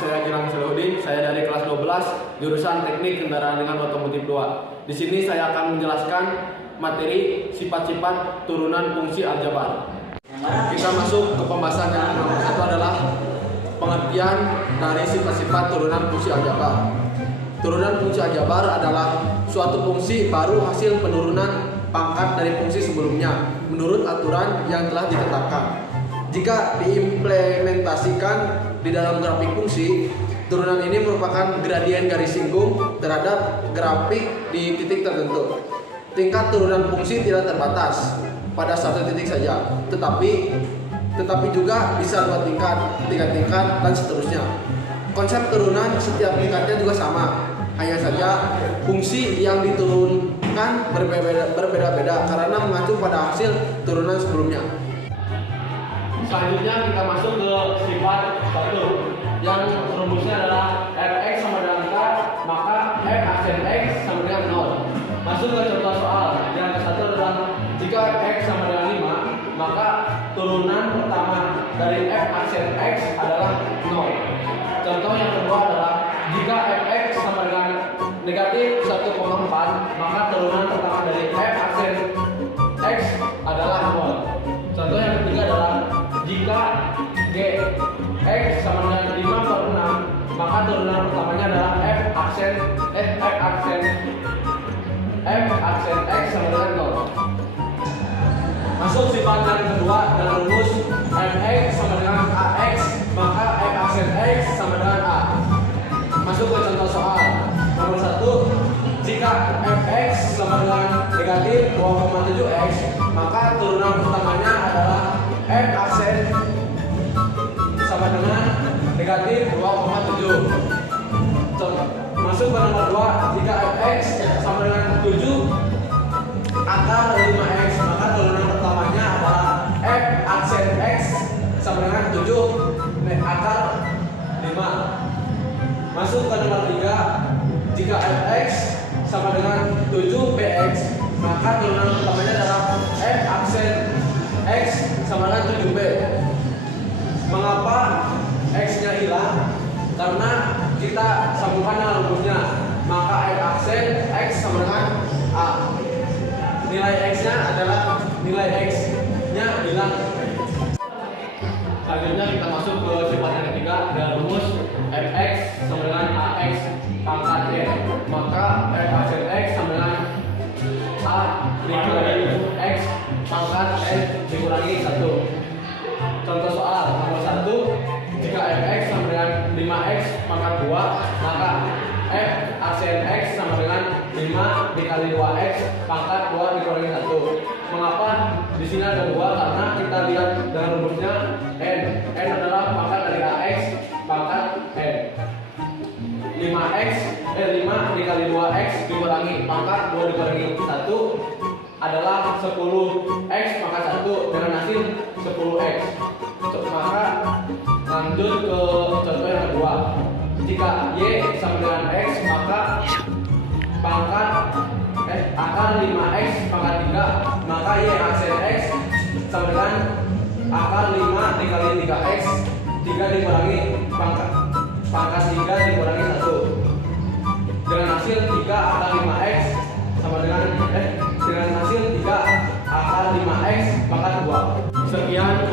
saya Gilang Salahuddin, saya dari kelas 12, jurusan Teknik Kendaraan Ringan Otomotif 2. Di sini saya akan menjelaskan materi sifat-sifat turunan fungsi aljabar. Kita masuk ke pembahasan yang nomor 1 adalah pengertian dari sifat-sifat turunan fungsi aljabar. Turunan fungsi aljabar adalah suatu fungsi baru hasil penurunan pangkat dari fungsi sebelumnya menurut aturan yang telah ditetapkan. Jika diimplementasikan di dalam grafik fungsi, turunan ini merupakan gradien garis singgung terhadap grafik di titik tertentu. Tingkat turunan fungsi tidak terbatas pada satu titik saja, tetapi juga bisa 2 tingkat, 3 tingkat, dan seterusnya. Konsep turunan setiap tingkatnya juga sama, hanya saja fungsi yang diturunkan berbeda-beda karena mengacu pada hasil turunan sebelumnya. Selanjutnya kita masuk ke sifat 1 yang rumusnya adalah fx sama dengan k, maka f aksen x sama dengan 0. Masuk ke contoh soal yang ke-1 adalah jika fx sama dengan 5, maka turunan pertama dari f aksen x adalah 0. Contoh yang kedua adalah jika fx sama dengan negatif 1,4, maka turunan pertama dari f aksen x adalah 0. Contoh yang ketiga adalah jika Gx sama dengan 5/6, maka turunan pertamanya adalah f aksen x sama dengan 0. Masuk sifat yang kedua dalam rumus fx sama dengan ax, maka f aksen x sama dengan a. Masuk ke contoh soal nomor 1. Jika fx sama dengan negatif 2,7x, maka turunan pertamanya adalah f aksen sama dengan negatif 2,7. Masuk ke nomor 2. Jika fx sama dengan 7 akar 5x, maka turunan pertamanya adalah f aksen x sama dengan 7 akar 5. Masuk ke nomor 3. Jika fx sama dengan 7bx, maka turunan pertamanya adalah f aksen x sama dengan 7b. Mengapa x-nya hilang? Karena kita sambungkan dengan rumusnya, maka f aksen x sama dengan a. Nilai x-nya adalah nilai x-nya hilang. Selanjutnya kita masuk ke sifat yang ketiga dalam rumus fx sama dengan ax pangkat y, maka f aksen x sama dengan a dikurangi x pangkat n dikurangi 1. Contoh soal nomor 1. Jika fx sama dengan 5x pangkat 2, maka f aksen x sama dengan 5 dikali 2x pangkat 2 dikurangi 1. Mengapa di sini ada 2? Karena kita lihat dalam rumusnya n adalah pangkat dari ax pangkat n. 5 dikali 2x dikurangi pangkat 2 dikurangi 1 adalah 10x pangkat 1 dengan hasil 10x. Maka lanjut ke contoh yang kedua. Jika y sama dengan x, maka pangkat akar 5x pangkat 3, maka y aksen x sama dengan akar 5 dikali 3x, 3 dikurangi pangkat 3 dikurangi 1 dengan hasil 3 akar 5x sama dengan hasil 3 akar 5x pangkat 2. Sekian